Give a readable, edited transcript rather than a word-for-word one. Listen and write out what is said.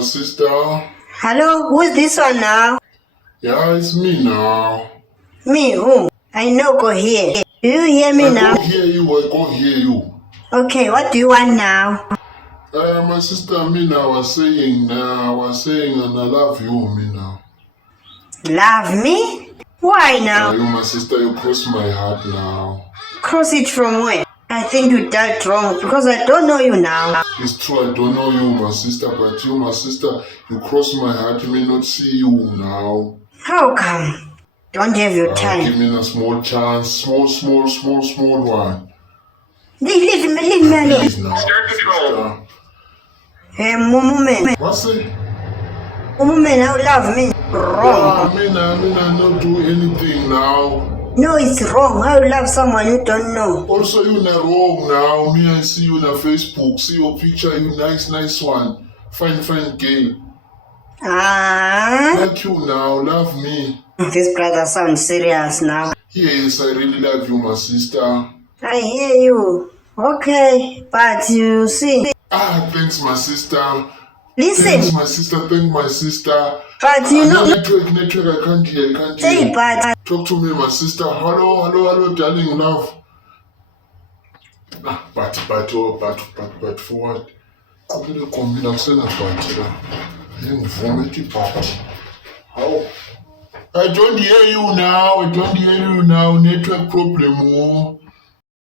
my sister. Hello, who's this one now? Yeah, it's me now. Me, who? I know, go here. Do you hear me I now? can't hear you, I can't hear you. Okay, what do you want now? My sister Mina was saying, and I love you, Mina. Love me? Why now? You, my sister, you cross my heart now. Cross it from where? I think you dealt wrong because I don't know you now. It's true, I don't know you, my sister, but you, my sister, you cross my heart, you may not see you now. How come? Don't have your Give time. me a small chance, small one. Leave me alone. Please now, sister. Hey, Mumu What's it? now love me. Wrong. Mina, not do anything now. No, it's wrong. How you love someone you don't know? Also, you not wrong now. Me, I see you on Facebook. See your picture. You nice one. Fine girl. Ah, Like you now. Love me. this brother sounds serious now. Yes, I really love you, my sister. I hear you. Okay, but you see. Thanks, my sister. Listen, Thanks, my sister. Thank my sister. but you know. Network. I can't hear. Say, but Talk to me, my sister. Hello, darling, love. But for what? Kumele kombina kusena but la. Ngivume ethi but. How? I don't hear you now. Network problem. Oh.